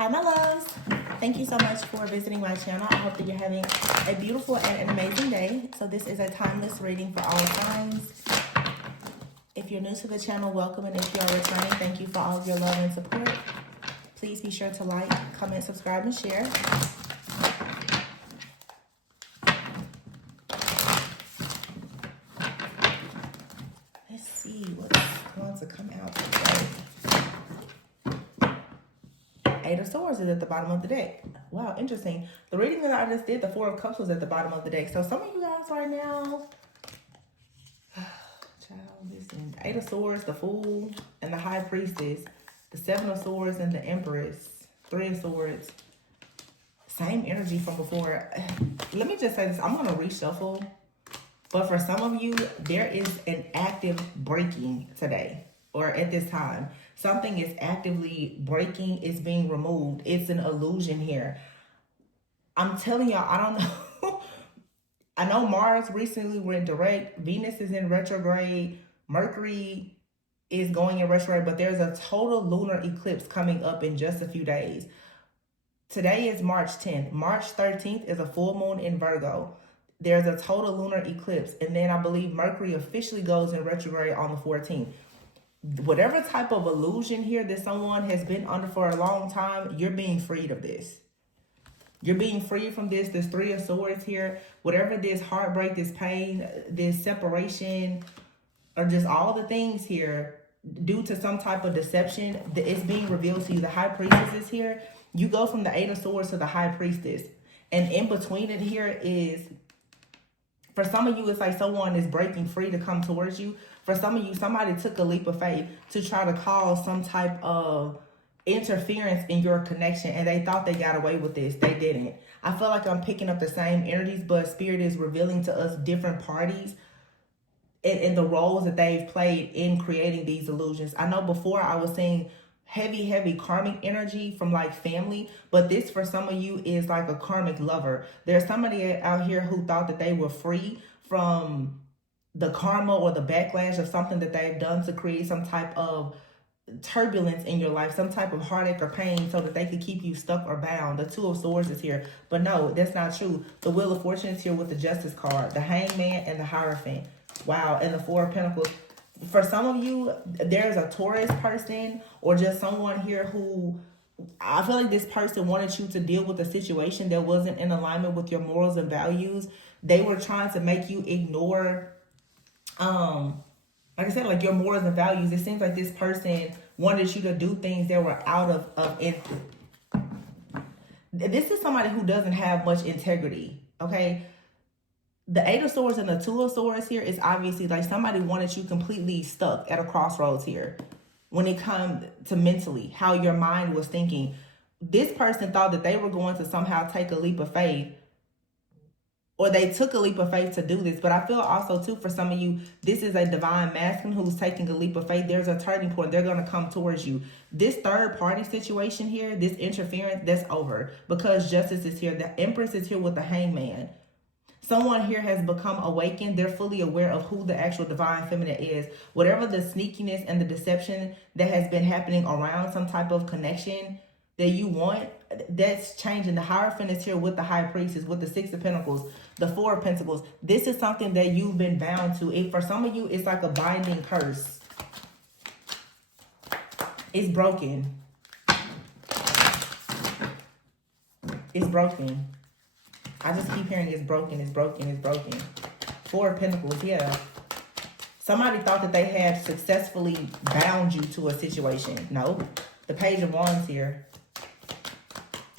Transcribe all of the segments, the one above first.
Hi, my loves. Thank you so much for visiting my channel. I hope that you're having a beautiful and an amazing day. So this is a timeless reading for all signs. If you're new to the channel, welcome. And if you are returning, thank you for all of your love and support. Please be sure to like, comment, subscribe, and share. Let's see what's going to come out today. Eight of Swords is at the bottom of the deck. Wow, interesting. The reading that I just did, the Four of Cups, was at the bottom of the deck. So some of you guys right now, child, listen. Eight of Swords, the Fool, and the High Priestess. The Seven of Swords and the Empress. Three of Swords. Same energy from before. Let me just say this. I'm going to reshuffle. But for some of you, there is an active breaking today or at this time. Something is actively breaking. It's being removed. It's an illusion here. I'm telling y'all, I don't know. I know Mars recently went direct. Venus is in retrograde. Mercury is going in retrograde. But there's a total lunar eclipse coming up in just a few days. Today is March 10th. March 13th is a full moon in Virgo. There's a total lunar eclipse. And then I believe Mercury officially goes in retrograde on the 14th. Whatever type of illusion here that someone has been under for a long time, you're being freed of this. You're being freed from this. This Three of Swords here. Whatever this heartbreak, this pain, this separation, or just all the things here, due to some type of deception, it's being revealed to you. The High Priestess is here. You go from the Eight of Swords to the High Priestess. And in between it here is, for some of you, it's like someone is breaking free to come towards you. For some of you, somebody took a leap of faith to try to cause some type of interference in your connection, and they thought they got away with this. They didn't. I feel like I'm picking up the same energies, but Spirit is revealing to us different parties and the roles that they've played in creating these illusions. I know before I was saying heavy karmic energy from like family, but this for some of you is like a karmic lover. There's somebody out here who thought that they were free from the karma or the backlash of something that they've done to create some type of turbulence in your life, some type of heartache or pain, so that they could keep you stuck or bound. The Two of Swords is here, but no, that's not true. The Wheel of Fortune is here with the Justice card, the Hangman, and the Hierophant. Wow, and the Four of Pentacles. For some of you, there's a Taurus person or just someone here who, I feel like this person wanted you to deal with a situation that wasn't in alignment with your morals and values. They were trying to make you ignore, like I said, like your morals and values. It seems like this person wanted you to do things that were out of this is somebody who doesn't have much integrity, okay? The Eight of Swords and the Two of Swords here is obviously like somebody wanted you completely stuck at a crossroads here. When it comes to mentally, how your mind was thinking. This person thought that they were going to somehow take a leap of faith, or they took a leap of faith to do this. But I feel also, too, for some of you, this is a divine masculine who's taking a leap of faith. There's a turning point. They're going to come towards you. This third party situation here, this interference, that's over. Because justice is here. The Empress is here with the Hangman. Someone here has become awakened. They're fully aware of who the actual divine feminine is. Whatever the sneakiness and the deception that has been happening around some type of connection that you want, that's changing. The Hierophant is here with the High Priestess, with the Six of Pentacles, the Four of Pentacles. This is something that you've been bound to. If for some of you, it's like a binding curse. It's broken. It's broken. I just keep hearing it's broken, it's broken, it's broken. Four of Pentacles, yeah. Somebody thought that they had successfully bound you to a situation. No. The Page of Wands here.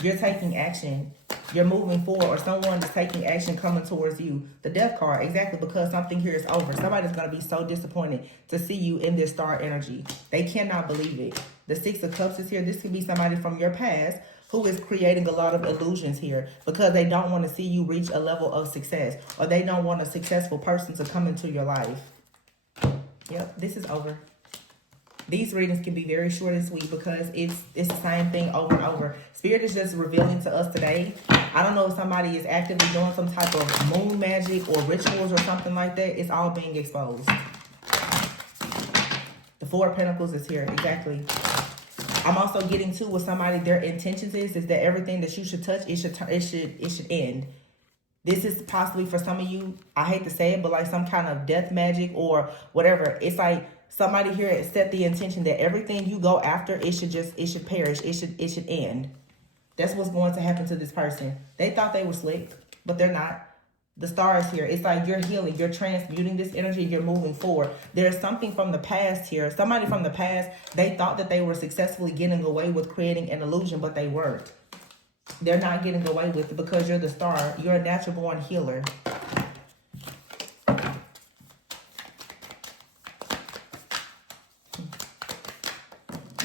You're taking action. You're moving forward, or someone is taking action coming towards you. The Death card, exactly, because something here is over. Somebody's going to be so disappointed to see you in this star energy. They cannot believe it. The Six of Cups is here. This could be somebody from your past who is creating a lot of illusions here because they don't want to see you reach a level of success, or they don't want a successful person to come into your life. Yep, this is over. These readings can be very short and sweet because it's the same thing over and over. Spirit is just revealing to us today. I don't know if somebody is actively doing some type of moon magic or rituals or something like that. It's all being exposed. The Four of Pentacles is here, exactly. I'm also getting to with somebody, their intentions is that everything that you should touch, it should end. This is possibly for some of you, I hate to say it, but like some kind of death magic or whatever. It's like somebody here set the intention that everything you go after, it should perish. It should end. That's what's going to happen to this person. They thought they were slick, but they're not. The stars here, it's like you're healing, you're transmuting this energy, you're moving forward. There's something from the past here. Somebody from the past, they thought that they were successfully getting away with creating an illusion, but they weren't. They're not getting away with it because you're the star. You're a natural born healer.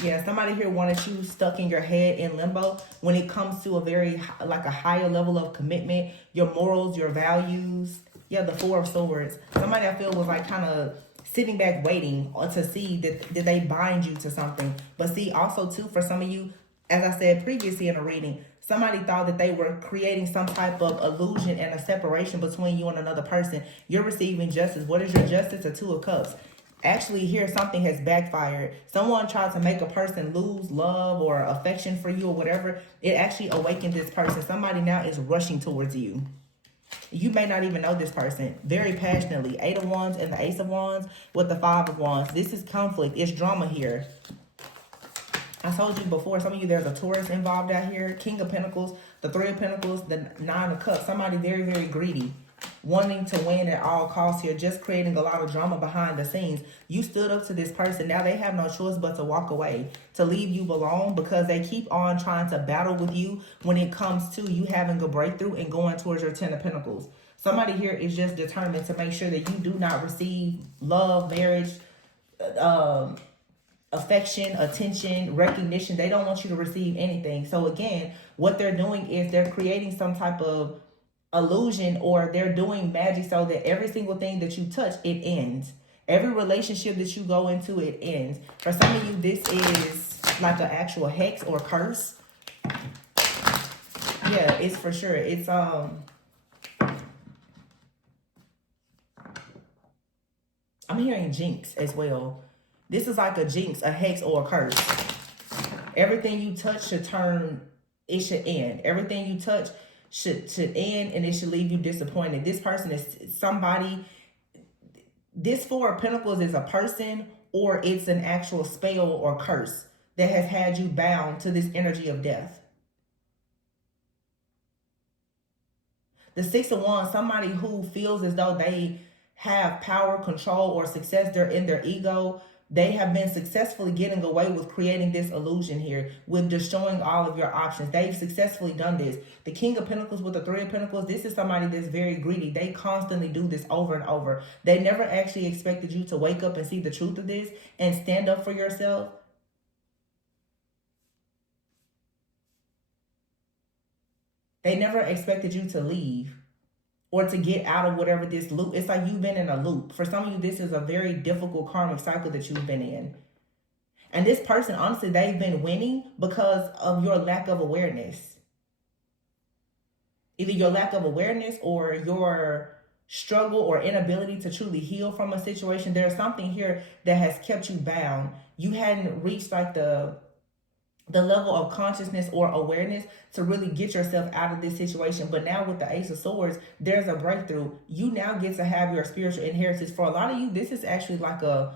Yeah, somebody here wanted you stuck in your head in limbo when it comes to a very, like a higher level of commitment, your morals, your values. Yeah, the Four of Swords. Somebody I feel was like kind of sitting back waiting to see that did they bind you to something. But see, also too, for some of you, as I said previously in a reading, somebody thought that they were creating some type of illusion and a separation between you and another person. You're receiving justice. What is your justice? A Two of Cups. Actually, here something has backfired. Someone tried to make a person lose love or affection for you or whatever. It actually awakened this person. Somebody now is rushing towards you. You may not even know this person. Very passionately. Eight of Wands and the Ace of Wands with the Five of Wands. This is conflict. It's drama here. I told you before, some of you, there's a Taurus involved out here. King of Pentacles, the Three of Pentacles, the Nine of Cups. Somebody very, very greedy. Wanting to win at all costs here, just creating a lot of drama behind the scenes. You stood up to this person. Now they have no choice but to walk away, to leave you alone because they keep on trying to battle with you when it comes to you having a breakthrough and going towards your Ten of Pentacles. Somebody here is just determined to make sure that you do not receive love, marriage, affection, attention, recognition. They don't want you to receive anything. So again, what they're doing is they're creating some type of illusion, or they're doing magic so that every single thing that you touch, it ends. Every relationship that you go into, it ends. For some of you, this is like an actual hex or curse. Yeah, it's for sure. It's I'm hearing jinx as well. This is like a jinx, a hex, or a curse. Everything you touch should turn, it should end. Everything you touch should end, and it should leave you disappointed. This person is somebody. This Four of Pentacles is a person, or it's an actual spell or curse that has had you bound to this energy of death. The Six of Wands, somebody who feels as though they have power, control, or success. They're in their ego. They have been successfully getting away with creating this illusion here, with destroying all of your options. They've successfully done this. The King of Pentacles with the Three of Pentacles, this is somebody that's very greedy. They constantly do this over and over. They never actually expected you to wake up and see the truth of this and stand up for yourself. They never expected you to leave or to get out of whatever this loop. It's like you've been in a loop. For some of you, this is a very difficult karmic cycle that you've been in. And this person, honestly, they've been winning because of your lack of awareness. Either your lack of awareness or your struggle or inability to truly heal from a situation. There's something here that has kept you bound. You hadn't reached like the level of consciousness or awareness to really get yourself out of this situation. But now with the Ace of Swords, there's a breakthrough. You now get to have your spiritual inheritance. For a lot of you, this is actually like a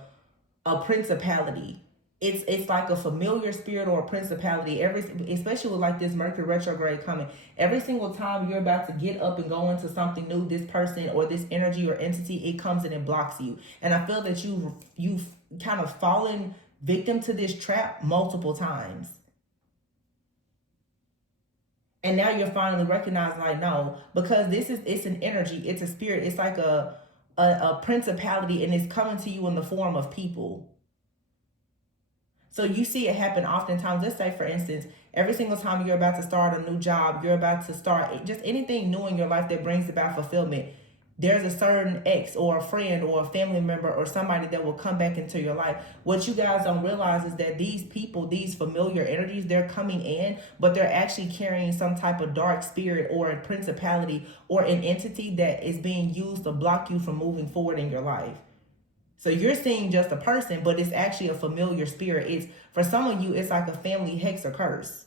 principality. It's like a familiar spirit or a principality. Especially with like this Mercury retrograde coming. Every single time you're about to get up and go into something new, this person or this energy or entity, it comes in and blocks you. And I feel that you've kind of fallen victim to this trap multiple times. And now you're finally recognizing, like, no, because it's an energy, it's a spirit, it's like a principality, and it's coming to you in the form of people. So you see it happen oftentimes. Let's say, for instance, every single time you're about to start a new job, you're about to start just anything new in your life that brings about fulfillment, there's a certain ex or a friend or a family member or somebody that will come back into your life. What you guys don't realize is that these people, these familiar energies, they're coming in, but they're actually carrying some type of dark spirit or a principality or an entity that is being used to block you from moving forward in your life. So you're seeing just a person, but it's actually a familiar spirit. It's, for some of you, it's like a family hex or curse.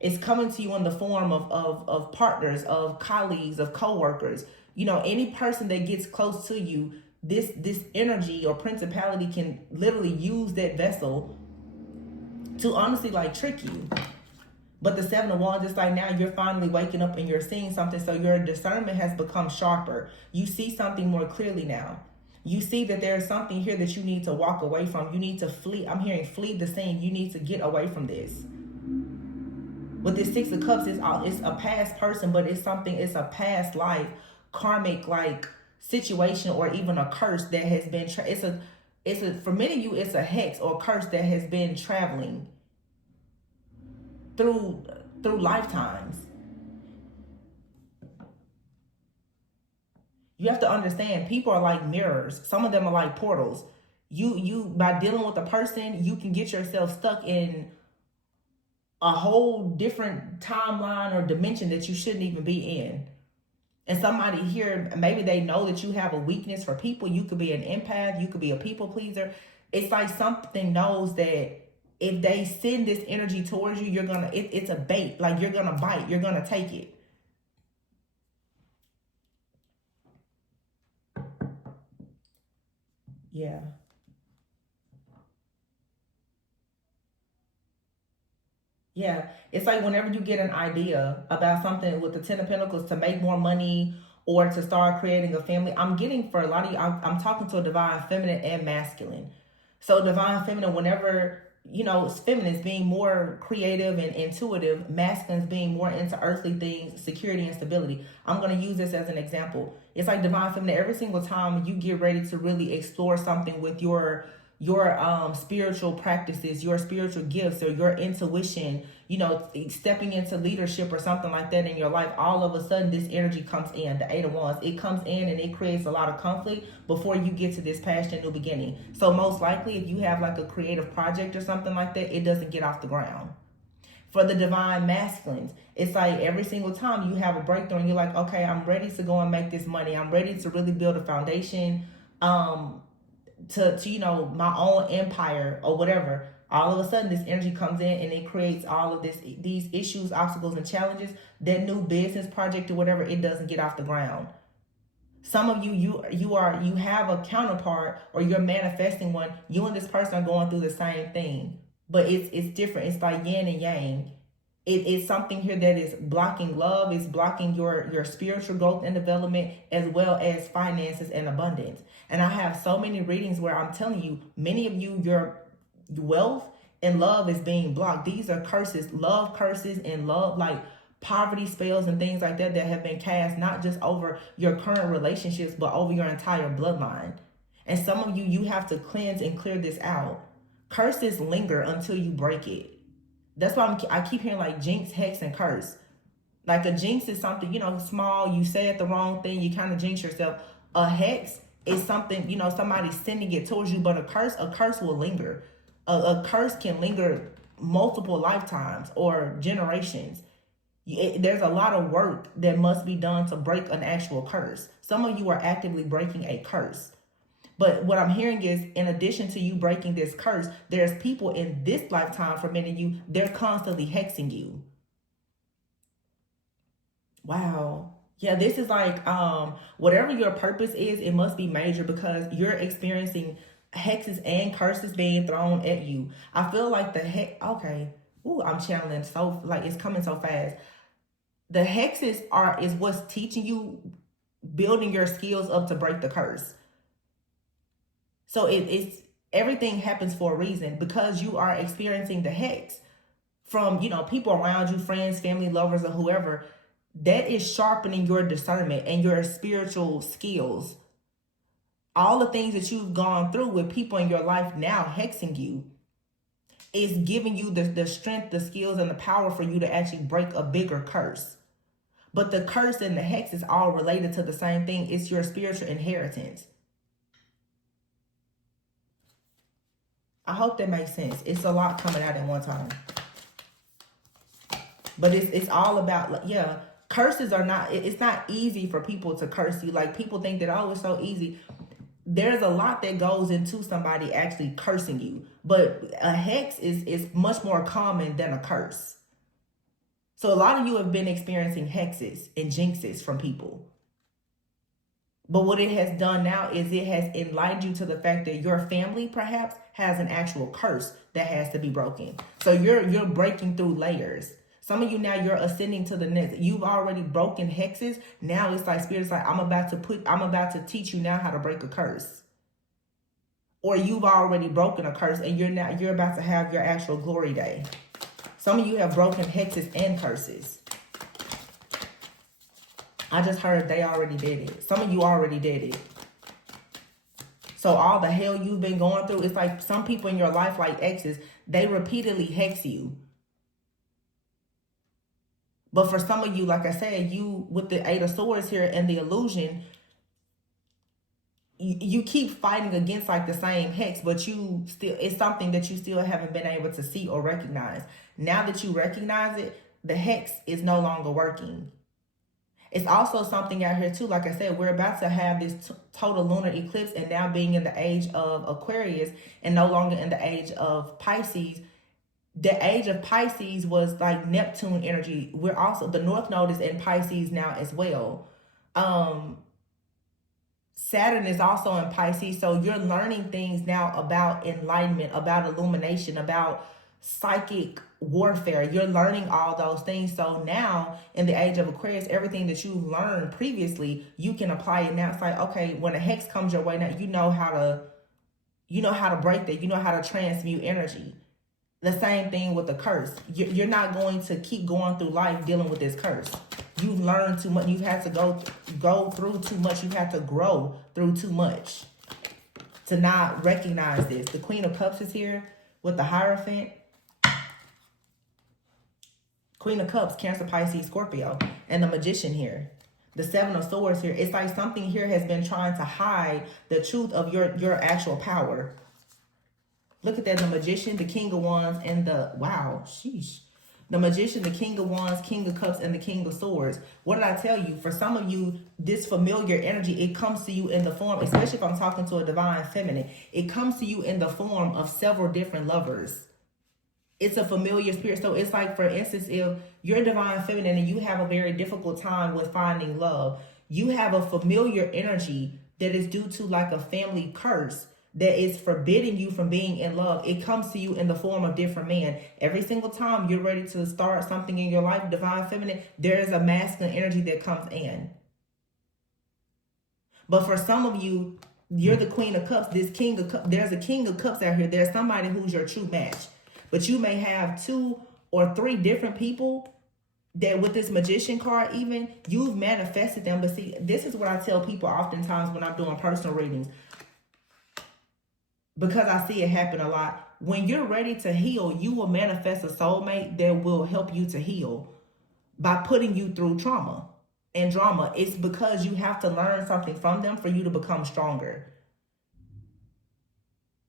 It's coming to you in the form of partners, of colleagues, of co-workers. You know, any person that gets close to you, this energy or principality can literally use that vessel to honestly like trick you. But the Seven of Wands, it's like now you're finally waking up and you're seeing something. So your discernment has become sharper. You see something more clearly now. You see that there's something here that you need to walk away from. You need to flee. I'm hearing flee the scene. You need to get away from this. With this Six of Cups, it's a past person, but it's something, it's a past life, karmic like situation, or even a curse that has been, it's a, for many of you, it's a hex or curse that has been traveling through lifetimes. You have to understand, people are like mirrors. Some of them are like portals. You by dealing with a person, you can get yourself stuck in a whole different timeline or dimension that you shouldn't even be in. And somebody here, maybe they know that you have a weakness for people. You could be an empath. You could be a people pleaser. It's like something knows that if they send this energy towards you, you're gonna, it's a bait. Like you're gonna bite. You're gonna take it. Yeah. Yeah, it's like whenever you get an idea about something with the Ten of Pentacles to make more money or to start creating a family, I'm getting for a lot of you, I'm talking to a divine feminine and masculine. So divine feminine, whenever, you know, feminines being more creative and intuitive, masculines being more into earthly things, security and stability. I'm going to use this as an example. It's like divine feminine, every single time you get ready to really explore something with your spiritual practices, your spiritual gifts, or your intuition, you know, stepping into leadership or something like that in your life, all of a sudden this energy comes in, the Eight of Wands. It comes in and it creates a lot of conflict before you get to this passion new beginning. So most likely if you have like a creative project or something like that, it doesn't get off the ground. For the divine masculines, it's like every single time you have a breakthrough and you're like, okay, I'm ready to go and make this money. I'm ready to really build a foundation, to you know, my own empire or whatever. All of a sudden this energy comes in and it creates all of these issues, obstacles, and challenges. That new business project or whatever, it doesn't get off the ground. Some of you have a counterpart, or you're manifesting one. You and this person are going through the same thing, but it's different. It's like yin and yang. It's something here that is blocking love. It's blocking your spiritual growth and development, as well as finances and abundance. And I have so many readings where I'm telling you, many of you, your wealth and love is being blocked. These are curses, love curses, and love, like poverty spells and things like that, that have been cast not just over your current relationships, but over your entire bloodline. And some of you, you have to cleanse and clear this out. Curses linger until you break it. That's why I keep hearing like jinx, hex, and curse. Like a jinx is something, you know, small. You said the wrong thing, you kind of jinx yourself. A hex is something, you know, somebody's sending it towards you. But a curse will linger. A curse can linger multiple lifetimes or generations. There's a lot of work that must be done to break an actual curse. Some of you are actively breaking a curse. But what I'm hearing is, in addition to you breaking this curse, there's people in this lifetime, for many of you, they're constantly hexing you. Wow. Yeah, this is like, whatever your purpose is, it must be major, because you're experiencing hexes and curses being thrown at you. I feel like okay. Ooh, I'm channeling so, like, it's coming so fast. The hexes is what's teaching you, building your skills up to break the curse. So it's everything happens for a reason, because you are experiencing the hex from, you know, people around you, friends, family, lovers, or whoever. That is sharpening your discernment and your spiritual skills. All the things that you've gone through with people in your life now hexing you is giving you the strength, the skills, and the power for you to actually break a bigger curse. But the curse and the hex is all related to the same thing. It's your spiritual inheritance. I hope that makes sense. It's a lot coming out at one time. But it's all about, yeah, curses are not, it's not easy for people to curse you. Like, people think that, oh, it's so easy. there's a lot that goes into somebody actually cursing you. But a hex is much more common than a curse. So a lot of you have been experiencing hexes and jinxes from people. But what it has done now is it has enlightened you to the fact that your family perhaps has an actual curse that has to be broken. So you're breaking through layers. Some of you now, you're ascending to the next. You've already broken hexes. Now it's like Spirit's like, I'm about to teach you now how to break a curse. Or you've already broken a curse and you're about to have your actual glory day. Some of you have broken hexes and curses. I just heard they already did it. Some of you already did it. So all the hell you've been going through, it's like some people in your life, like exes, they repeatedly hex you. But for some of you, like I said, you with the Eight of Swords here and the illusion, you keep fighting against like the same hex, but it's something that you still haven't been able to see or recognize. Now that you recognize it, the hex is no longer working. It's also something out here too, like I said, we're about to have this total lunar eclipse, and now being in the age of Aquarius and no longer in the age of Pisces. The age of Pisces was like Neptune energy. We're also, the North Node is in Pisces now as well. Saturn is also in Pisces. So you're learning things now about enlightenment, about illumination, about psychic warfare. You're learning all those things. So now in the age of Aquarius, everything that you've learned previously, you can apply it now. It's like, okay, when a hex comes your way now, you know how to break that. You know how to transmute energy. The same thing with the curse. You're not going to keep going through life dealing with this curse. You've learned too much. You've had to go through too much. You've had to grow through too much to not recognize this. The Queen of Cups is here with the Hierophant. Queen of Cups, Cancer, Pisces, Scorpio. And the Magician here. The Seven of Swords here. It's like something here has been trying to hide the truth of your actual power. Look at that, the Magician, the King of Wands, and the, wow, sheesh. The Magician, the King of Wands, King of Cups, and the King of Swords. What did I tell you? For some of you, this familiar energy, it comes to you in the form, especially if I'm talking to a divine feminine, it comes to you in the form of several different lovers. It's a familiar spirit. So it's like, for instance, if you're divine feminine and you have a very difficult time with finding love, you have a familiar energy that is due to like a family curse that is forbidding you from being in love. It comes to you in the form of different men. Every single time you're ready to start something in your life, divine feminine, there is a masculine energy that comes in. But for some of you, you're the Queen of Cups, this King of Cups. There's a King of Cups out here. There's somebody who's your true match. But you may have 2 or 3 different people that with this Magician card even, you've manifested them. But see, this is what I tell people oftentimes when I'm doing personal readings, because I see it happen a lot. When you're ready to heal, you will manifest a soulmate that will help you to heal by putting you through trauma and drama. It's because you have to learn something from them for you to become stronger.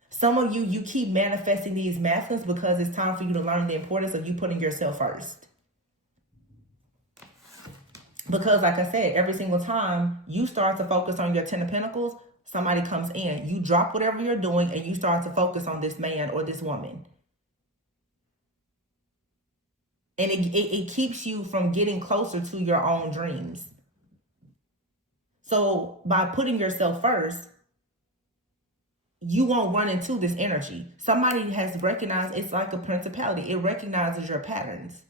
Some of you, you keep manifesting these masculines because it's time for you to learn the importance of you putting yourself first. Because like I said, every single time you start to focus on your 10 of Pentacles, somebody comes in. You drop whatever you're doing and you start to focus on this man or this woman. And it keeps you from getting closer to your own dreams. So by putting yourself first, you won't run into this energy. Somebody has recognized, it's like a principality. It recognizes your patterns.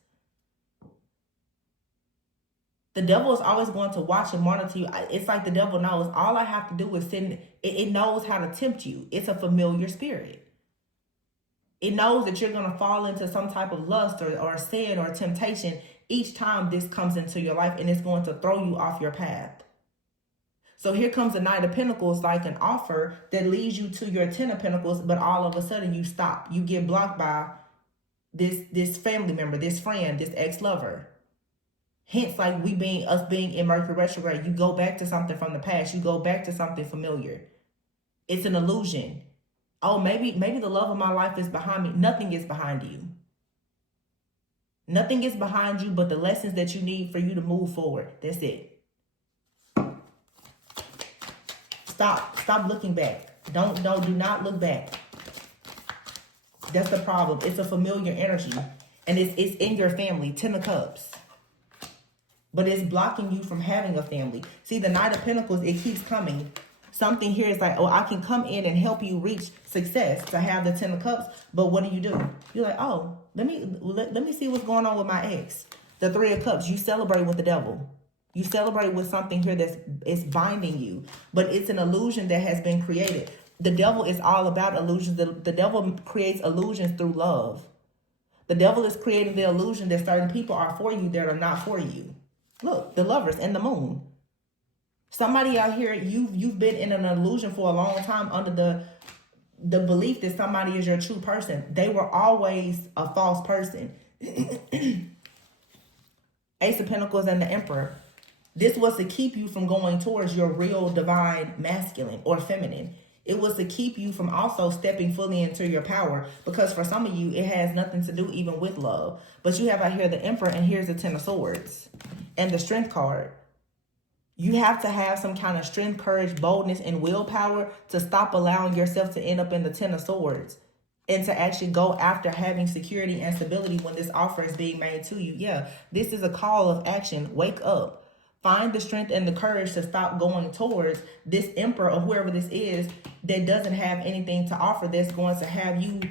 The devil is always going to watch and monitor you. It's like the devil knows all I have to do is send. It knows how to tempt you. It's a familiar spirit. It knows that you're going to fall into some type of lust or sin or temptation each time this comes into your life, and it's going to throw you off your path. So here comes the Knight of Pentacles, like an offer that leads you to your 10 of Pentacles, but all of a sudden you stop. You get blocked by this family member, this friend, this ex-lover. Hence, like us being in Mercury retrograde, you go back to something from the past. You go back to something familiar. It's an illusion. Oh, maybe the love of my life is behind me. Nothing is behind you. Nothing is behind you but the lessons that you need for you to move forward. That's it. Stop looking back. Do not look back. That's the problem. It's a familiar energy. And it's in your family. 10 of Cups. But it's blocking you from having a family. See, the Knight of Pentacles, it keeps coming. Something here is like, oh, I can come in and help you reach success to have the 10 of Cups. But what do? You're like, oh, let me see what's going on with my ex. The 3 of Cups, you celebrate with the devil. You celebrate with something here it's binding you. But it's an illusion that has been created. The devil is all about illusions. The devil creates illusions through love. The devil is creating the illusion that certain people are for you that are not for you. Look, the Lovers and the Moon. Somebody out here, you've been in an illusion for a long time under the belief that somebody is your true person. They were always a false person. Ace of Pentacles and the Emperor. This was to keep you from going towards your real divine masculine or feminine. It was to keep you from also stepping fully into your power. Because for some of you, it has nothing to do even with love. But you have out here the Emperor, and here's the 10 of Swords. And the Strength card. You have to have some kind of strength, courage, boldness, and willpower to stop allowing yourself to end up in the 10 of Swords. And to actually go after having security and stability when this offer is being made to you. Yeah, this is a call of action. Wake up. Find the strength and the courage to stop going towards this Emperor or whoever this is that doesn't have anything to offer, that's going to have you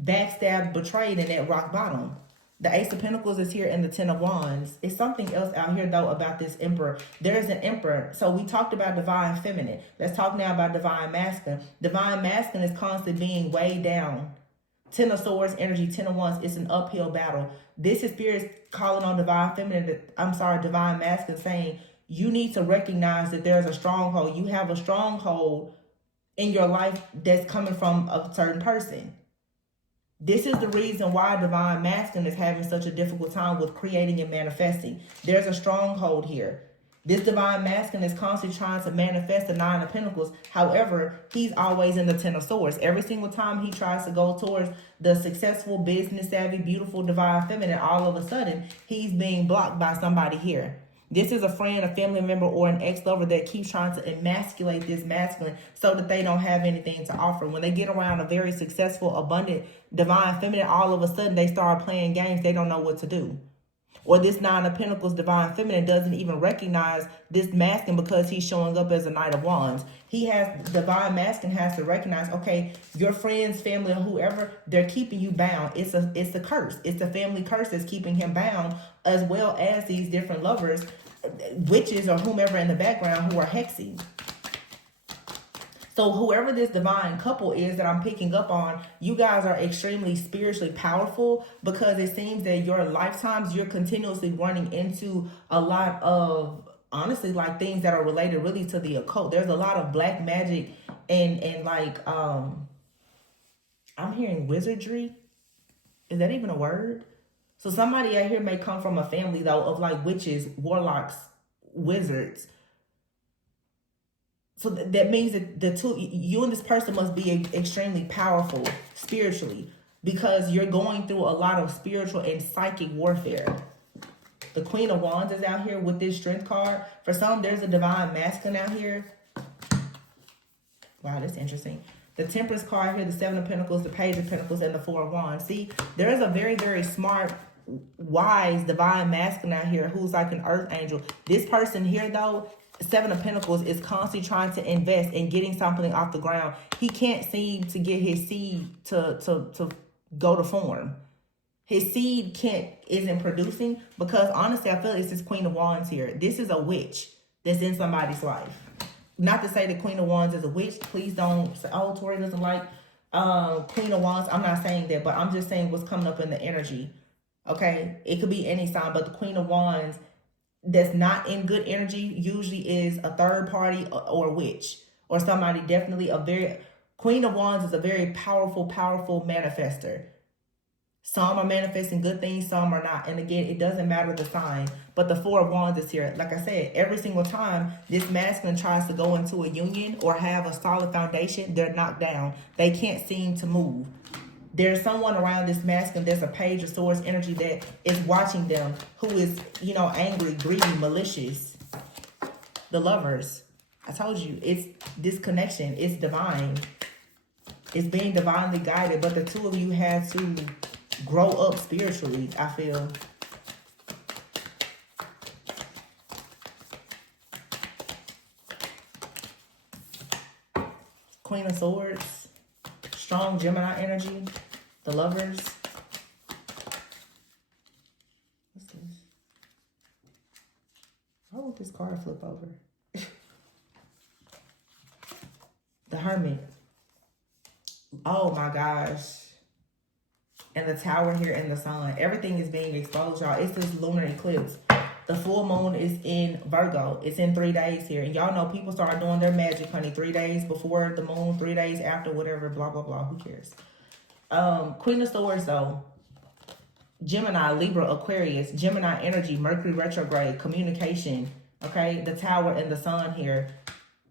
backstabbed, betrayed, and at rock bottom. The Ace of Pentacles is here and the 10 of Wands. It's something else out here, though, about this Emperor. There's an Emperor. So we talked about divine feminine. Let's talk now about divine masculine. Divine masculine is constantly being weighed down. 10 of Swords energy, 10 of Wands. It's an uphill battle. This is spirit calling on divine feminine. Divine masculine, saying you need to recognize that there's a stronghold. You have a stronghold in your life that's coming from a certain person. This is the reason why divine masculine is having such a difficult time with creating and manifesting. There's a stronghold here. This divine masculine is constantly trying to manifest the 9 of Pentacles. However, he's always in the 10 of Swords. Every single time he tries to go towards the successful, business savvy, beautiful, divine feminine, all of a sudden, he's being blocked by somebody here. This is a friend, a family member, or an ex-lover that keeps trying to emasculate this masculine so that they don't have anything to offer. When they get around a very successful, abundant, divine feminine, all of a sudden they start playing games. They don't know what to do. Or this 9 of Pentacles divine feminine doesn't even recognize this masculine because he's showing up as a Knight of Wands. Divine masculine has to recognize, okay, your friends, family, or whoever, they're keeping you bound. It's a curse. It's a family curse that's keeping him bound, as well as these different lovers, witches, or whomever in the background who are hexing. So whoever this divine couple is that I'm picking up on, you guys are extremely spiritually powerful, because it seems that your lifetimes, you're continuously running into a lot of, honestly, like things that are related really to the occult. There's a lot of black magic and like, I'm hearing wizardry. Is that even a word? So somebody out here may come from a family, though, of like witches, warlocks, wizards. So that means that you and this person must be extremely powerful spiritually, because you're going through a lot of spiritual and psychic warfare. The Queen of Wands is out here with this Strength card. For some, there's a divine masculine out here. Wow, that's interesting. The Temperance card here, the 7 of Pentacles, the Page of Pentacles, and the 4 of Wands. See, there is a very, very smart, wise divine masculine out here who's like an earth angel. This person here, though, 7 of Pentacles, is constantly trying to invest in getting something off the ground. He can't seem to get his seed to go to form. His seed isn't producing, because honestly, I feel it's this Queen of Wands here. This is a witch that's in somebody's life. Not to say the Queen of Wands is a witch. Please don't say, oh, Tori doesn't like Queen of Wands. I'm not saying that, but I'm just saying what's coming up in the energy. Okay? It could be any sign, but the Queen of Wands that's not in good energy usually is a third party or a witch, or somebody definitely Queen of Wands is a very powerful manifester. Some are manifesting good things, some are not. And again, it doesn't matter the sign. But the 4 of Wands is here. Like I said, every single time this masculine tries to go into a union or have a solid foundation, they're knocked down. They can't seem to move. There's someone around this masculine, there's a Page of Swords energy that is watching them, who is, angry, greedy, malicious. The Lovers. I told you, it's this connection. It's divine. It's being divinely guided. But the two of you had to grow up spiritually, I feel. Queen of Swords. Strong Gemini energy. The Lovers. What's this? Why would this card flip over? The Hermit. Oh my gosh. And the Tower here and the Sun. Everything is being exposed, y'all. It's this lunar eclipse. The full moon is in Virgo. It's in 3 days here. And y'all know people start doing their magic, honey. 3 days before the moon, 3 days after, whatever, blah, blah, blah. Who cares? Queen of Swords, though. Gemini, Libra, Aquarius, Gemini energy, Mercury retrograde, communication. Okay? The Tower and the Sun here.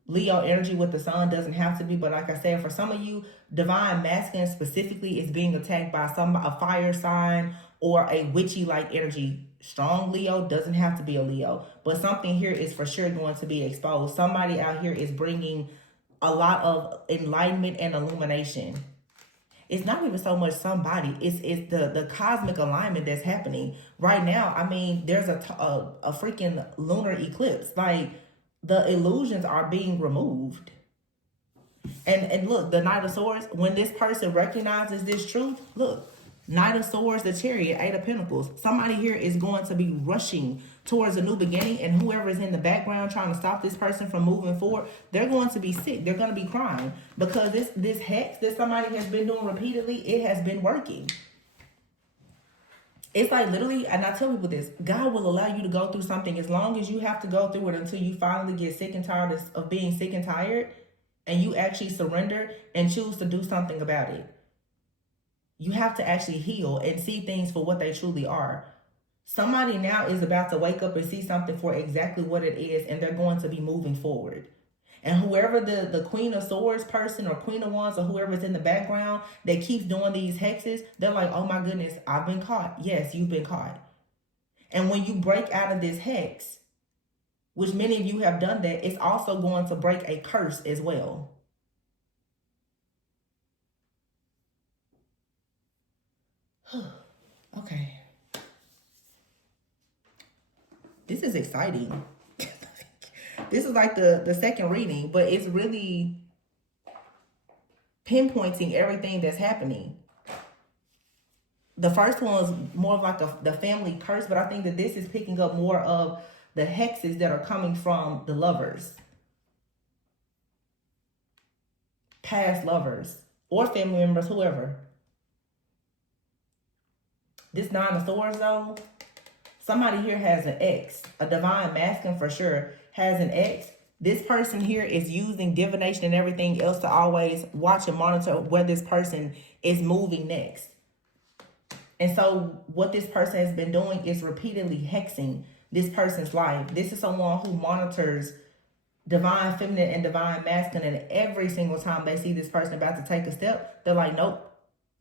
Leo energy with the Sun doesn't have to be, but like I said, for some of you, divine masculine specifically is being attacked by a fire sign or a witchy-like energy. Strong Leo doesn't have to be a Leo, but something here is for sure going to be exposed. Somebody out here is bringing a lot of enlightenment and illumination. It's not even so much somebody, it's the cosmic alignment that's happening right now. I mean, there's a freaking lunar eclipse. Like, the illusions are being removed. And look, the Knight of Swords, when this person recognizes this truth, look, Knight of Swords, the Chariot, 8 of Pentacles. Somebody here is going to be rushing towards a new beginning, and whoever is in the background trying to stop this person from moving forward, they're going to be sick. They're going to be crying because this hex that somebody has been doing repeatedly, it has been working. It's like literally, and I tell people this, God will allow you to go through something as long as you have to go through it until you finally get sick and tired of being sick and tired, and you actually surrender and choose to do something about it. You have to actually heal and see things for what they truly are. Somebody now is about to wake up and see something for exactly what it is, and they're going to be moving forward. And whoever the Queen of Swords person or Queen of Wands or whoever's in the background that keeps doing these hexes, they're like, oh my goodness, I've been caught. Yes, you've been caught. And when you break out of this hex, which many of you have done that, it's also going to break a curse as well. Okay. This is exciting. This is like the second reading, but it's really pinpointing everything that's happening. The first one was more of like the family curse, but I think that this is picking up more of the hexes that are coming from the lovers. Past lovers or family members, whoever. This Nine of Swords, though, somebody here has an ex. A divine masculine for sure has an ex. This person here is using divination and everything else to always watch and monitor where this person is moving next. And so what this person has been doing is repeatedly hexing this person's life. This is someone who monitors divine feminine and divine masculine, and every single time they see this person about to take a step, they're like, nope,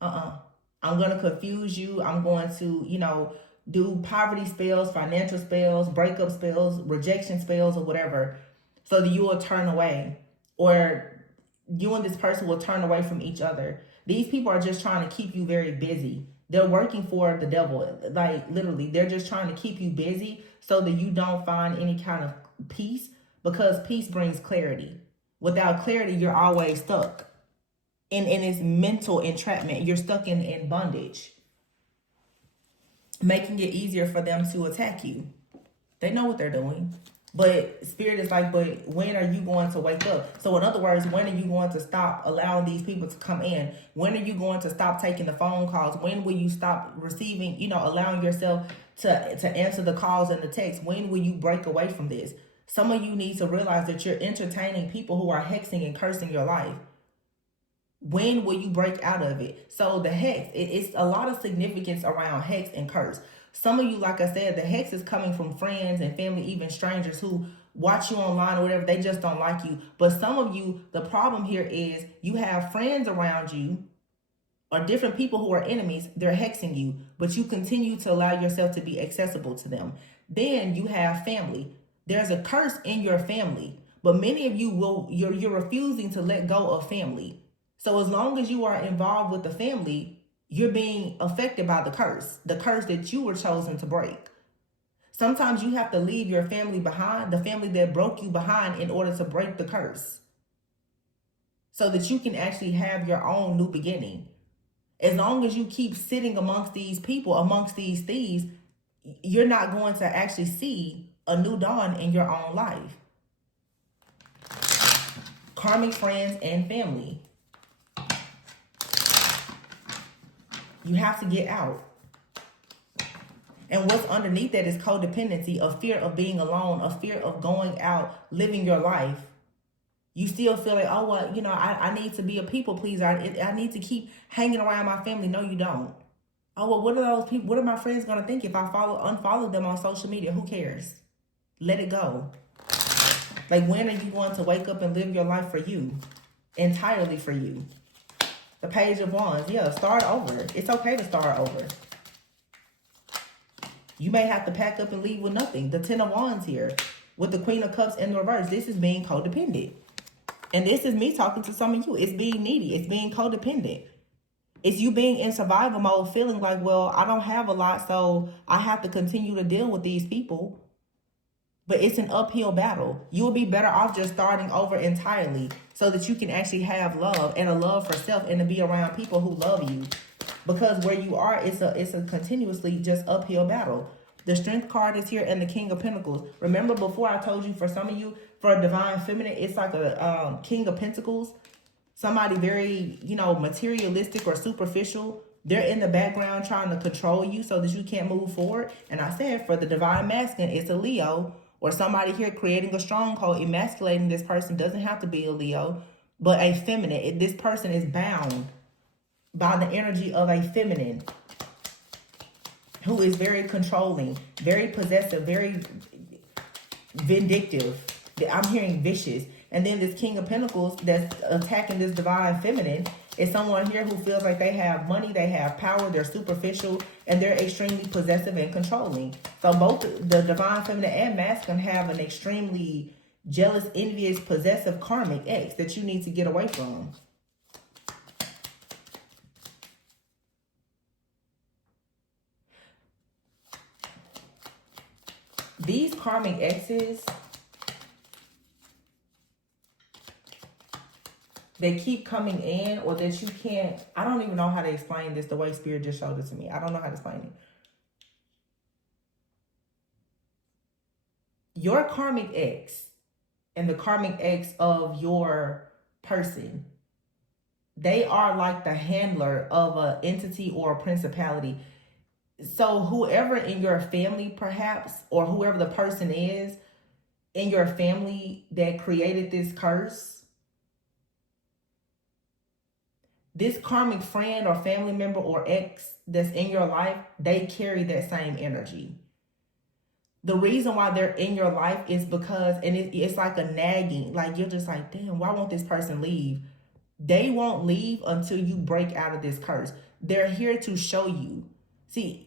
I'm going to confuse you. I'm going to, do poverty spells, financial spells, breakup spells, rejection spells, or whatever, so that you will turn away, or you and this person will turn away from each other. These people are just trying to keep you very busy. They're working for the devil. Like, literally, they're just trying to keep you busy so that you don't find any kind of peace, because peace brings clarity. Without clarity, you're always stuck in this mental entrapment. You're stuck in bondage, making it easier for them to attack you. They know what they're doing. But Spirit is like, but when are you going to wake up? So in other words, when are you going to stop allowing these people to come in? When are you going to stop taking the phone calls? When will you stop receiving, allowing yourself to answer the calls and the texts? When will you break away from this? Some of you need to realize that you're entertaining people who are hexing and cursing your life. When will you break out of it? So the hex, it's a lot of significance around hex and curse. Some of you, like I said, the hex is coming from friends and family, even strangers who watch you online or whatever. They just don't like you. But some of you, the problem here is you have friends around you or different people who are enemies. They're hexing you, but you continue to allow yourself to be accessible to them. Then you have family. There's a curse in your family, But many of you you're refusing to let go of family. So as long as you are involved with the family, you're being affected by the curse that you were chosen to break. Sometimes you have to leave your family behind, the family that broke you behind, in order to break the curse, so that you can actually have your own new beginning. As long as you keep sitting amongst these people, amongst these thieves, you're not going to actually see a new dawn in your own life. Karmic friends and family. You have to get out. And what's underneath that is codependency, a fear of being alone, a fear of going out, living your life. You still feel like, oh, well, you know, I need to be a people pleaser. I need to keep hanging around my family. No, you don't. Oh, well, what are those people? What are my friends going to think if I unfollow them on social media? Who cares? Let it go. Like, when are you going to wake up and live your life for you? Entirely for you. The Page of Wands. Yeah, start over. It's okay to start over. You may have to pack up and leave with nothing. The Ten of Wands here with the Queen of Cups in the reverse. This is being codependent. And this is me talking to some of you. It's being needy. It's being codependent. It's you being in survival mode, feeling like, well, I don't have a lot, so I have to continue to deal with these people. But it's an uphill battle. You will be better off just starting over entirely, so that you can actually have love and a love for self, and to be around people who love you. Because where you are, it's a continuously just uphill battle. The Strength card is here, and the King of Pentacles. Remember before I told you, for some of you, for a Divine Feminine, it's like a King of Pentacles. Somebody very, you know, materialistic or superficial. They're in the background trying to control you so that you can't move forward. And I said, for the Divine Masculine, it's a Leo, or somebody here creating a stronghold, emasculating this person. Doesn't have to be a Leo, but a feminine. This person is bound by the energy of a feminine who is very controlling, very possessive, very vindictive. I'm hearing vicious. And then this King of Pentacles that's attacking this Divine Feminine is someone here who feels like they have money, they have power, they're superficial, and they're extremely possessive and controlling. So both the Divine Feminine and Masculine have an extremely jealous, envious, possessive karmic ex that you need to get away from. These karmic exes, they keep coming in, or that you can't, I don't even know how to explain this the way Spirit just showed it to me. I don't know how to explain it. Your karmic ex and the karmic ex of your person, they are like the handler of an entity or a principality. So whoever in your family, perhaps, or whoever the person is in your family that created this curse, this karmic friend or family member or ex that's in your life, they carry that same energy. The reason why they're in your life is because, and it's like a nagging, like you're just like, damn, why won't this person leave? They won't leave until you break out of this curse. They're here to show you. See,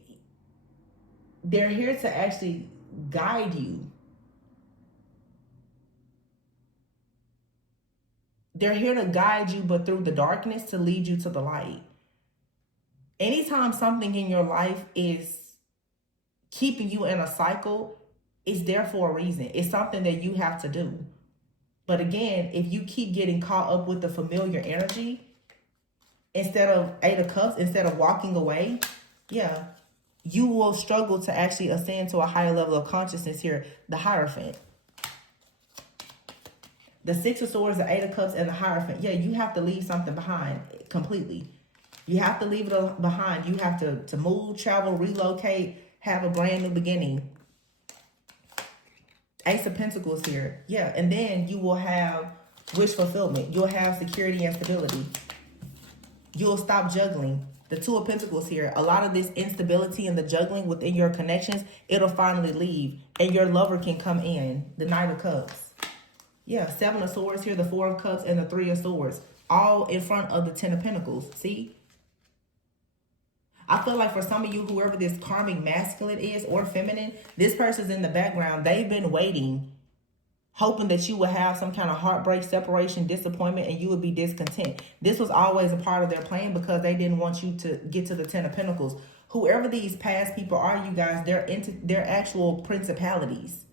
they're here to actually guide you. They're here to guide you, but through the darkness, to lead you to the light. Anytime something in your life is keeping you in a cycle, it's there for a reason. It's something that you have to do. But again, if you keep getting caught up with the familiar energy, instead of Eight of Cups, instead of walking away, yeah, you will struggle to actually ascend to a higher level of consciousness here, the Hierophant. The Six of Swords, the Eight of Cups, and the Hierophant. Yeah, you have to leave something behind completely. You have to leave it behind. You have to move, travel, relocate, have a brand new beginning. Ace of Pentacles here. Yeah, and then you will have wish fulfillment. You'll have security and stability. You'll stop juggling. The Two of Pentacles here. A lot of this instability and the juggling within your connections, it'll finally leave. And your lover can come in. The Knight of Cups. Yeah, Seven of Swords here, the Four of Cups, and the Three of Swords. All in front of the Ten of Pentacles. See? I feel like for some of you, whoever this karmic masculine is or feminine, this person's in the background. They've been waiting hoping that you would have some kind of heartbreak, separation, disappointment, and you would be discontent. This was always a part of their plan because they didn't want you to get to the Ten of Pentacles. Whoever these past people are, you guys, they're actual principalities.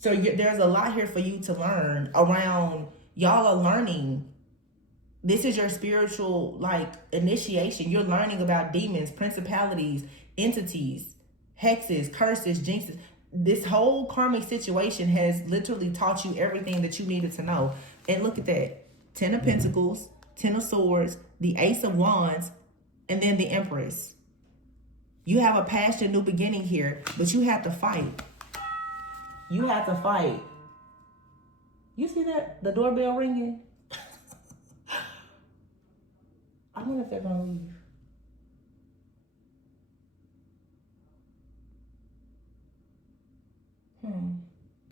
So there's a lot here for you to learn around. Y'all are learning. This is your spiritual, like, initiation. You're learning about demons, principalities, entities, hexes, curses, jinxes. This whole karmic situation has literally taught you everything that you needed to know. And look at that. 10 of Pentacles, 10 of Swords, the Ace of Wands, and then the Empress. You have a past and new beginning here, but you have to fight. You have to fight. You see that? The doorbell ringing? I wonder if they're going to leave.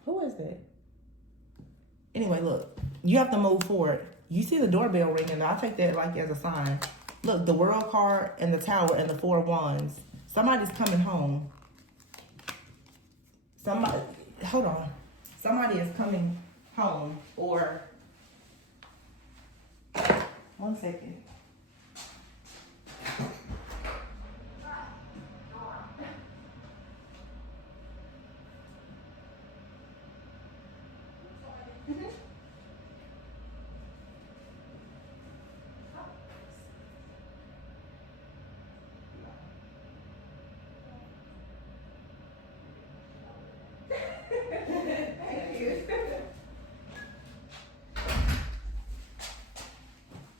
Who is that? Anyway, look. You have to move forward. You see the doorbell ringing. I'll take that like as a sign. Look, the World card and the Tower and the Four of Wands. Somebody's coming home. Hold on. Somebody is coming home. Or, one second.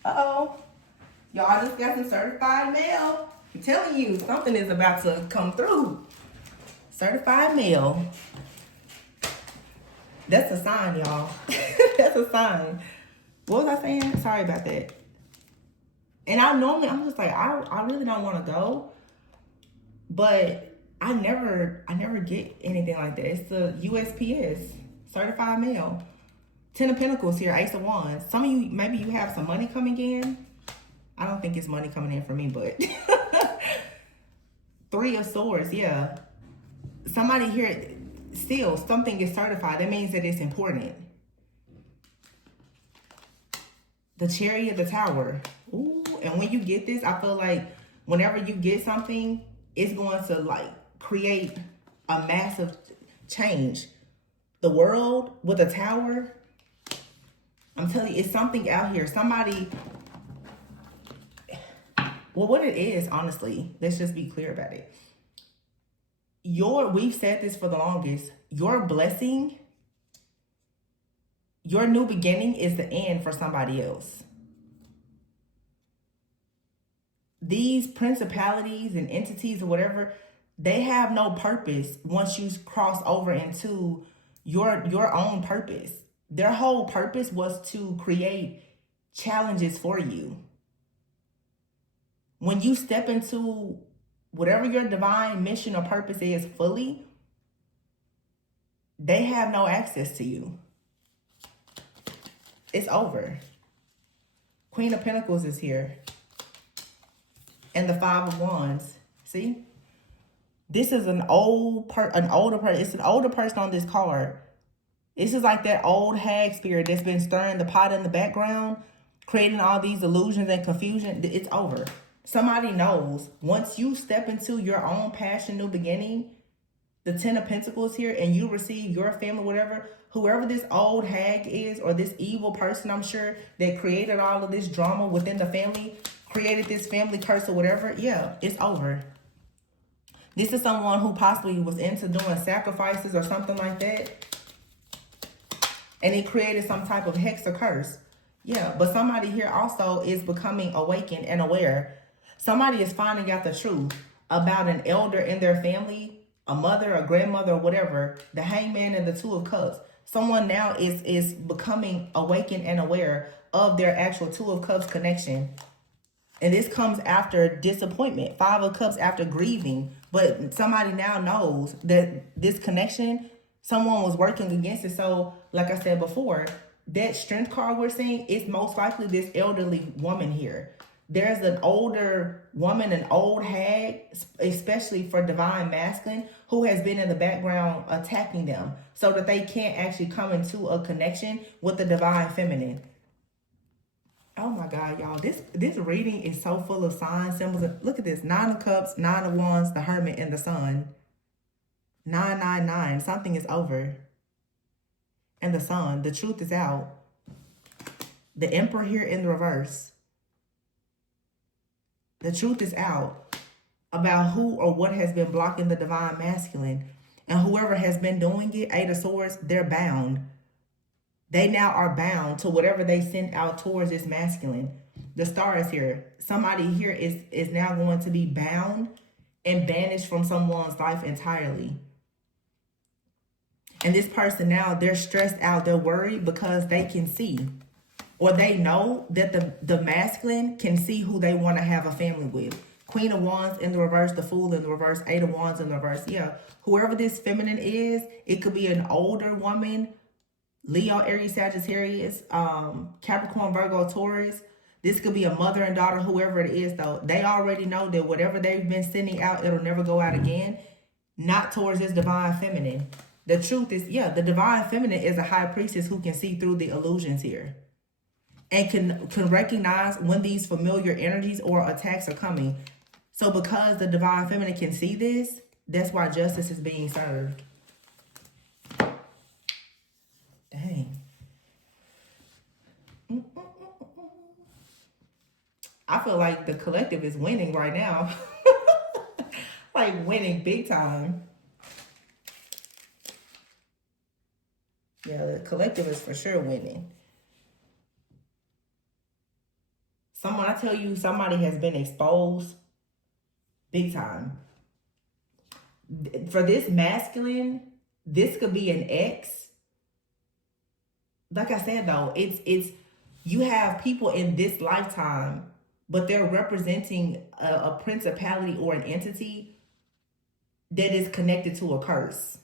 Uh-oh. Y'all just got some certified mail. I'm telling you, something is about to come through. Certified mail. That's a sign, y'all. That's a sign. What was I saying? Sorry about that. And I'm just like, I really don't want to go. But I never get anything like that. It's the USPS. Certified mail. 10 of Pentacles here, Ace of Wands. Some of you, maybe you have some money coming in. I don't think it's money coming in for me, but 3 of Swords, yeah. Somebody here, still, something is certified. That means that it's important. The Chariot, the Tower. Ooh, and when you get this, I feel like whenever you get something, it's going to, like, create a massive change. The World with a Tower, I'm telling you, it's something out here. Somebody, well, what it is, honestly, let's just be clear about it. We've said this for the longest, your blessing, your new beginning is the end for somebody else. These principalities and entities or whatever, they have no purpose once you cross over into your own purpose. Their whole purpose was to create challenges for you. When you step into whatever your divine mission or purpose is fully, they have no access to you. It's over. Queen of Pentacles is here. And the 5 of Wands. See? This is an older person. It's an older person on this card. This is like that old hag spirit that's been stirring the pot in the background, creating all these illusions and confusion. It's over. Somebody knows once you step into your own passion, new beginning, the 10 of Pentacles here, and you receive your family, whatever, whoever this old hag is, or this evil person, I'm sure, that created all of this drama within the family, created this family curse or whatever, yeah, it's over. This is someone who possibly was into doing sacrifices or something like that, and it created some type of hex or curse. Yeah, but somebody here also is becoming awakened and aware. Somebody is finding out the truth about an elder in their family, a mother, a grandmother, or whatever, the Hangman and the 2 of Cups. Someone now is becoming awakened and aware of their actual 2 of Cups connection. And this comes after disappointment. 5 of Cups after grieving. But somebody now knows that this connection, someone was working against it. So, like I said before, that Strength card we're seeing is most likely this elderly woman here. there's an older woman, an old hag, especially for divine masculine, who has been in the background attacking them so that they can't actually come into a connection with the divine feminine. Oh my God, y'all. This reading is so full of signs, symbols. Look at this. 9 of Cups, 9 of Wands, the Hermit, and the Sun. 999. Something is over. And the Sun. The truth is out. The Emperor here in the reverse. The truth is out about who or what has been blocking the divine masculine. And whoever has been doing it, 8 of Swords, they're bound. They now are bound to whatever they send out towards this masculine. The Star is here. Somebody here is now going to be bound and banished from someone's life entirely. And this person now, they're stressed out. They're worried because they can see, or they know that the masculine can see who they want to have a family with. Queen of Wands in the reverse, the Fool in the reverse, 8 of Wands in the reverse. Yeah, whoever this feminine is, it could be an older woman, Leo, Aries, Sagittarius, Capricorn, Virgo, Taurus. This could be a mother and daughter, whoever it is, though. They already know that whatever they've been sending out, it'll never go out again. Not towards this divine feminine. The truth is, yeah, the divine feminine is a high priestess who can see through the illusions here. And can recognize when these familiar energies or attacks are coming. So because the divine feminine can see this, that's why justice is being served. Dang. I feel like the collective is winning right now. Like winning big time. Yeah, the collective is for sure winning. I tell you, somebody has been exposed big time. For this masculine, this could be an ex. Like I said, though, it's you have people in this lifetime, but they're representing a principality or an entity that is connected to a curse.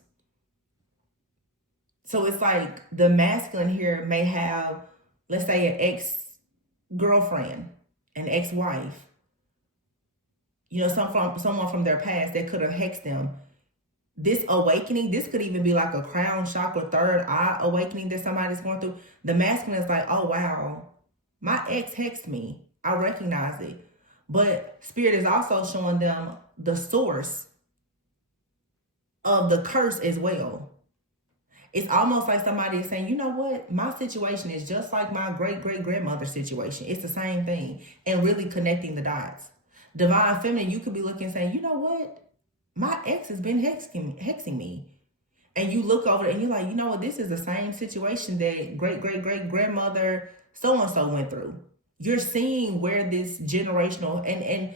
So it's like the masculine here may have, let's say, an ex-girlfriend, an ex-wife. You know, someone from their past that could have hexed them. This awakening, this could even be like a crown chakra, third eye awakening that somebody's going through. The masculine is like, oh, wow, my ex hexed me. I recognize it. But Spirit is also showing them the source of the curse as well. It's almost like somebody is saying, you know what? My situation is just like my great-great-grandmother's situation. It's the same thing. And really connecting the dots. Divine feminine, you could be looking and saying, you know what? My ex has been hexing me. And you look over it and you're like, you know what? This is the same situation that great-great-great-grandmother so-and-so went through. You're seeing where this generational and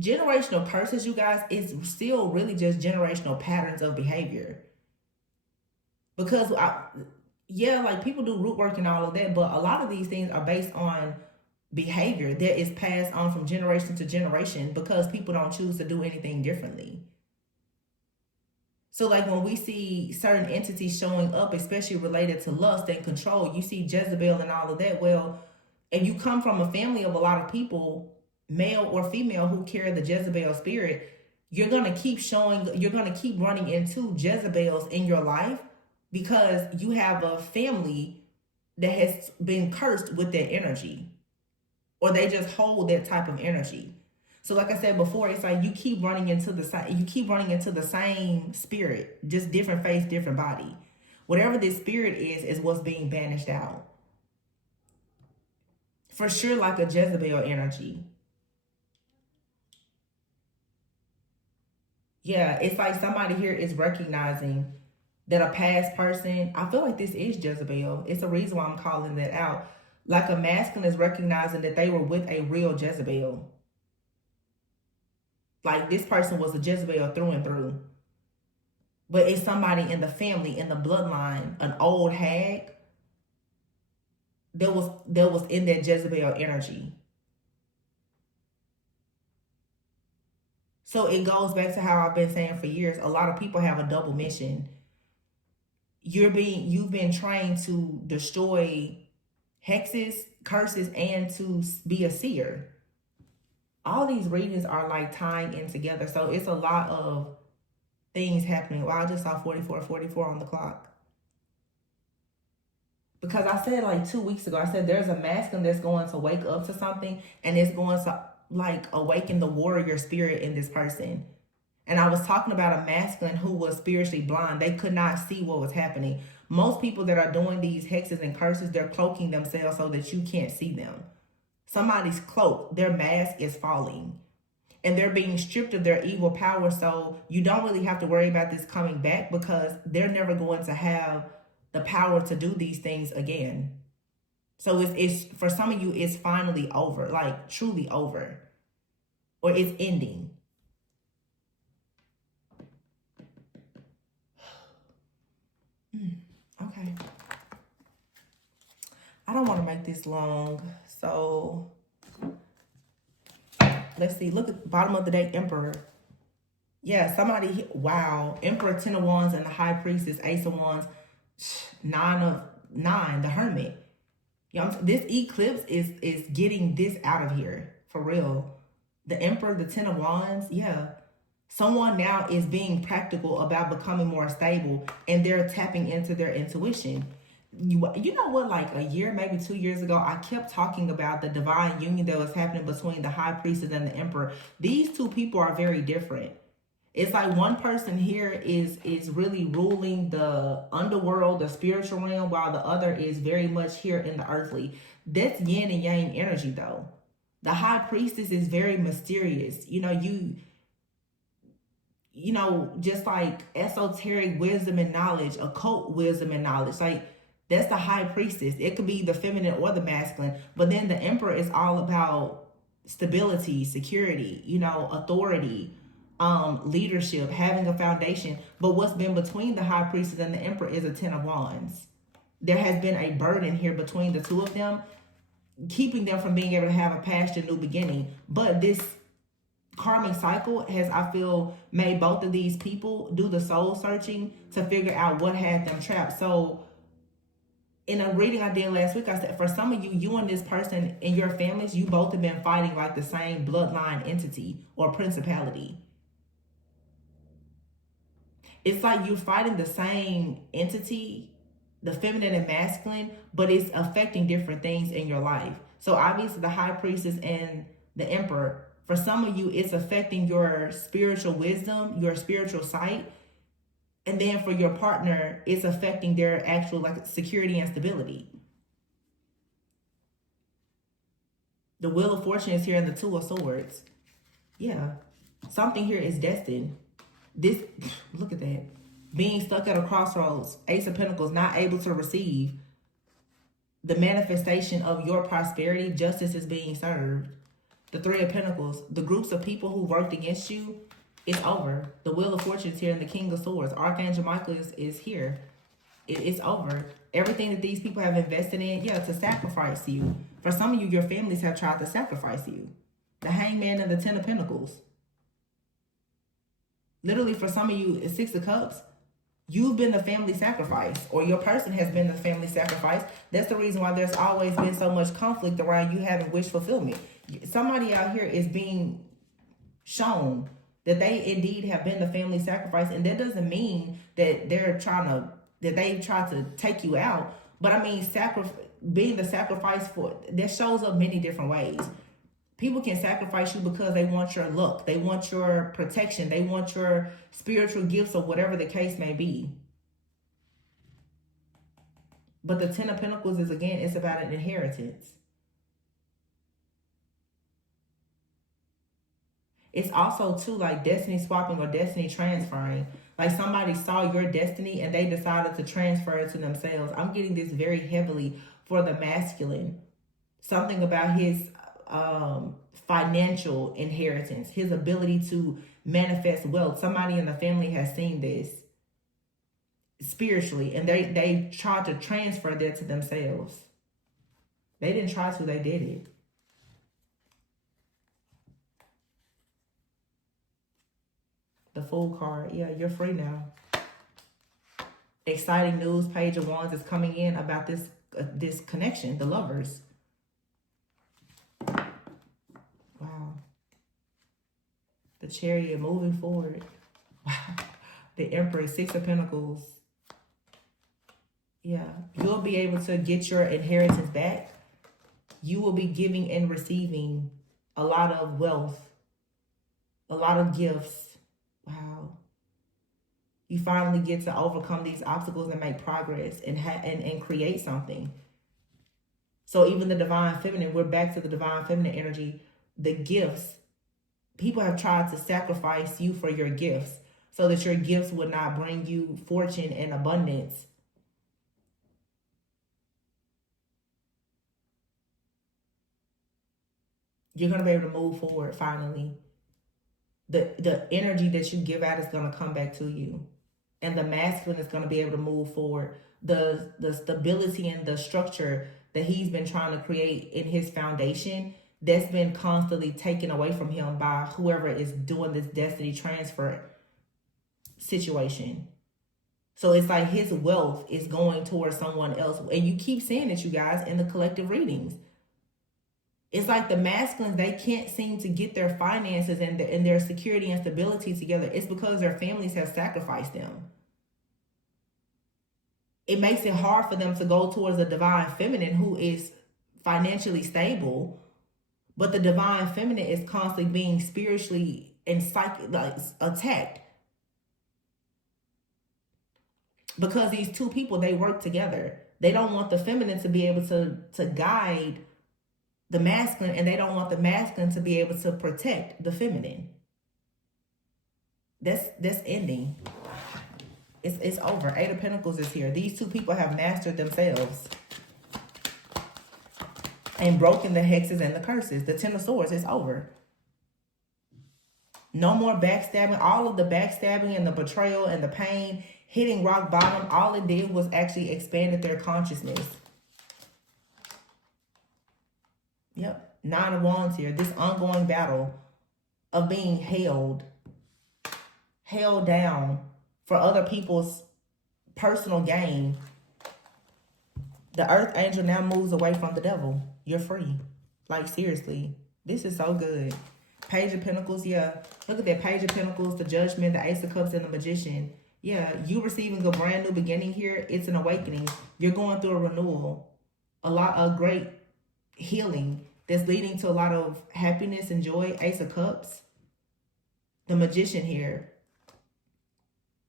generational curses, you guys, is still really just generational patterns of behavior. Because, like people do root work and all of that, but a lot of these things are based on behavior that is passed on from generation to generation because people don't choose to do anything differently. So like when we see certain entities showing up, especially related to lust and control, you see Jezebel and all of that. Well, and you come from a family of a lot of people, male or female, who carry the Jezebel spirit, you're going to keep running into Jezebels in your life because you have a family that has been cursed with that energy, or they just hold that type of energy. So like I said before, it's like you keep running into the same spirit, just different face, different body. Whatever this spirit is what's being banished out. For sure, like a Jezebel energy. Yeah, it's like somebody here is recognizing that a past person, I feel like this is Jezebel. It's a reason why I'm calling that out. Like a masculine is recognizing that they were with a real Jezebel. Like this person was a Jezebel through and through. But it's somebody in the family, in the bloodline, an old hag that was in that Jezebel energy. So it goes back to how I've been saying for years, a lot of people have a double mission. You've been trained to destroy hexes, curses, and to be a seer. all these readings are like tying in together. So it's a lot of things happening. Well, I just saw 44 on the clock. Because I said like 2 weeks ago, I said there's a masculine that's going to wake up to something, and it's going to like awaken the warrior spirit in this person. And I was talking about a masculine who was spiritually blind. They could not see what was happening. Most people that are doing these hexes and curses, they're cloaking themselves so that you can't see them. Somebody's cloak, their mask is falling. And they're being stripped of their evil power. So you don't really have to worry about this coming back, because they're never going to have the power to do these things again. So it's for some of you, it's finally over, like truly over, or it's ending. Okay. I don't want to make this long. So let's see. Look at the bottom of the deck, Emperor. Yeah, somebody, wow. Emperor, 10 of Wands, and the High Priestess, Ace of Wands, 9 of 9, the Hermit. You know, this eclipse is getting this out of here, for real. The Emperor, the 10 of Wands, yeah. Someone now is being practical about becoming more stable, and they're tapping into their intuition. You know what, like a year, maybe 2 years ago, I kept talking about the divine union that was happening between the High Priestess and the Emperor. These two people are very different. It's like one person here is really ruling the underworld, the spiritual realm, while the other is very much here in the earthly. That's yin and yang energy, though. The High Priestess is very mysterious. You know, just like esoteric wisdom and knowledge, occult wisdom and knowledge. Like, that's the High Priestess. It could be the feminine or the masculine. But then the Emperor is all about stability, security, authority, leadership, having a foundation. But what's been between the High Priestess and the Emperor is a 10 of Wands. There has been a burden here between the two of them, keeping them from being able to have a past and new beginning. But this karmic cycle has, I feel, made both of these people do the soul searching to figure out what had them trapped. So in a reading I did last week, I said, for some of you, you and this person in your families, you both have been fighting like the same bloodline entity or principality. It's like you're fighting the same entity, the feminine and masculine, but it's affecting different things in your life. So obviously the High Priestess and the Emperor, for some of you, it's affecting your spiritual wisdom, your spiritual sight. And then for your partner, it's affecting their actual like security and stability. The Wheel of Fortune is here and the Two of Swords. Yeah. Something here is destined. This, look at that. Being stuck at a crossroads. Ace of Pentacles, not able to receive the manifestation of your prosperity. Justice is being served. The Three of Pentacles, the groups of people who worked against you, it's over. The Wheel of Fortune is here and the King of Swords. Archangel Michael is here. It's over. Everything that these people have invested in, yeah, to sacrifice you. For some of you, your families have tried to sacrifice you. The Hangman and the 10 of Pentacles. Literally, for some of you, it's 6 of Cups. You've been the family sacrifice, or your person has been the family sacrifice. That's the reason why there's always been so much conflict around you having wish fulfillment. Somebody out here is being shown that they indeed have been the family sacrifice, and that doesn't mean that they've tried to take you out. But I mean, being the sacrifice that shows up many different ways. People can sacrifice you because they want your luck, they want your protection, they want your spiritual gifts, or whatever the case may be. But the 10 of Pentacles is, again, it's about an inheritance. It's also, too, like destiny swapping or destiny transferring. Like somebody saw your destiny and they decided to transfer it to themselves. I'm getting this very heavily for the masculine. Something about his financial inheritance, his ability to manifest wealth. Somebody in the family has seen this spiritually, and they tried to transfer that to themselves. They didn't try to, they did it. The Fool card. Yeah, you're free now. Exciting news. Page of Wands is coming in about this connection, the lovers. Wow. The Chariot, moving forward. Wow. The Empress, Six of Pentacles. Yeah. You'll be able to get your inheritance back. You will be giving and receiving a lot of wealth. A lot of gifts. Wow. You finally get to overcome these obstacles and make progress and create something. So even the Divine Feminine, we're back to the Divine Feminine energy. The gifts. People have tried to sacrifice you for your gifts so that your gifts would not bring you fortune and abundance. You're going to be able to move forward finally. The energy that you give out is going to come back to you. And the masculine is going to be able to move forward. The stability and the structure that he's been trying to create in his foundation, that's been constantly taken away from him by whoever is doing this destiny transfer situation. So it's like his wealth is going towards someone else. And you keep saying it, you guys, in the collective readings. It's like the masculines, they can't seem to get their finances and their security and stability together. It's because their families have sacrificed them. It makes it hard for them to go towards the Divine Feminine who is financially stable. But the Divine Feminine is constantly being spiritually and attacked. Because these two people, they work together. They don't want the feminine to be able to guide the masculine, and they don't want the masculine to be able to protect the feminine. That's ending. It's over. Eight of Pentacles is here. These two people have mastered themselves and broken the hexes and the curses. The Ten of Swords is over. No more backstabbing. All of the backstabbing and the betrayal and the pain, hitting rock bottom, all it did was actually expanded their consciousness. Yep. Nine of Wands here. This ongoing battle of being held down for other people's personal gain. The Earth Angel now moves away from the devil. You're free. Like, seriously. This is so good. Page of Pentacles, yeah. Look at that. Page of Pentacles, the Judgment, the Ace of Cups, and the Magician. Yeah, you receiving a brand new beginning here. It's an awakening. You're going through a renewal. A lot of great healing that's leading to a lot of happiness and joy. Ace of Cups. The Magician here.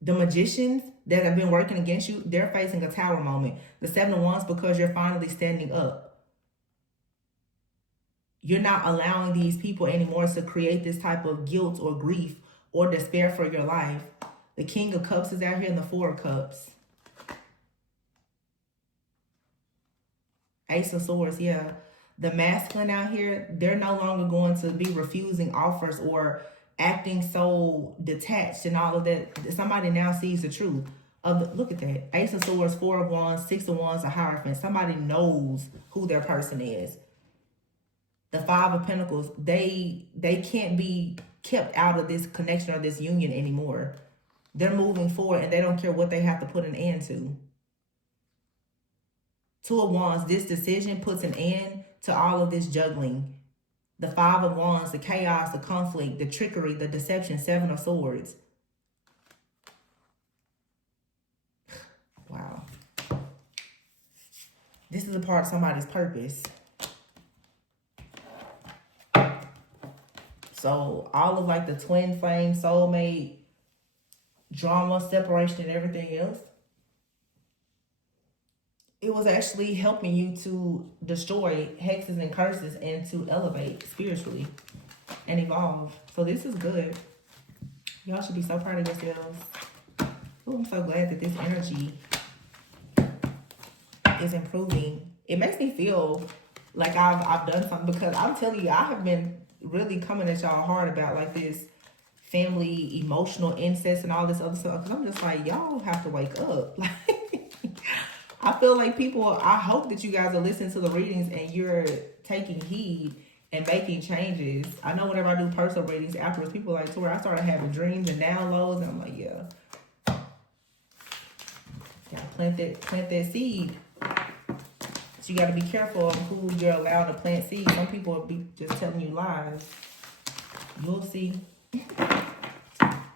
The magicians that have been working against you, they're facing a tower moment. The Seven of Wands, because you're finally standing up. You're not allowing these people anymore to create this type of guilt or grief or despair for your life. The King of Cups is out here and the Four of Cups. Ace of Swords, yeah. The masculine out here, they're no longer going to be refusing offers or acting so detached and all of that. Somebody now sees the truth of the, look at that. Ace of Swords, Four of Wands, Six of Wands, a Hierophant. Somebody knows who their person is. The Five of Pentacles, they can't be kept out of this connection or this union anymore. They're moving forward and they don't care what they have to put an end to. Two of Wands, this decision puts an end to all of this juggling. The Five of Wands, the chaos, the conflict, the trickery, the deception. Seven of Swords. Wow. This is a part of somebody's purpose. So all of like the twin flame, soulmate, drama, separation, and everything else, it was actually helping you to destroy hexes and curses and to elevate spiritually and evolve. So this is good. Y'all should be so proud of yourselves. Ooh, I'm so glad that this energy is improving. It makes me feel like I've done something, because I'm telling you, I have been really coming at y'all hard about like this family emotional incest and all this other stuff, because I'm just like, y'all have to wake up. Like, I feel like people, I hope that you guys are listening to the readings and you're taking heed and making changes. I know whenever I do personal readings afterwards, people are like, to where I started having dreams and downloads, and I'm like, yeah. Gotta plant that seed. So you gotta be careful of who you're allowed to plant seeds. Some people will be just telling you lies. You'll see.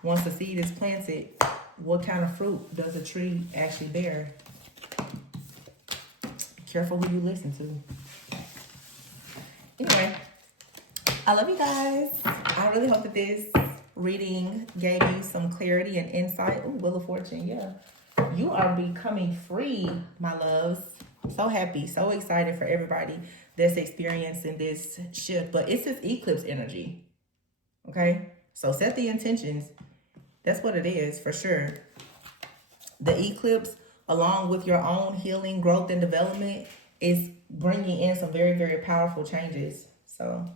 Once the seed is planted, what kind of fruit does a tree actually bear? Be careful who you listen to. Anyway, I love you guys. I really hope that this reading gave you some clarity and insight. Ooh, Wheel of Fortune, yeah. You are becoming free, my loves. So happy, so excited for everybody that's experiencing this shift. But it's this eclipse energy, okay? So set the intentions. That's what it is, for sure. The eclipse, along with your own healing, growth, and development, is bringing in some very, very powerful changes. So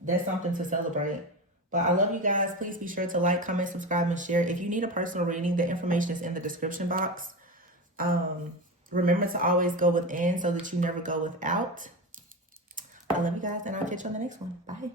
that's something to celebrate. But I love you guys. Please be sure to like, comment, subscribe, and share. If you need a personal reading, the information is in the description box. Remember to always go within so that you never go without. I love you guys, and I'll catch you on the next one. Bye.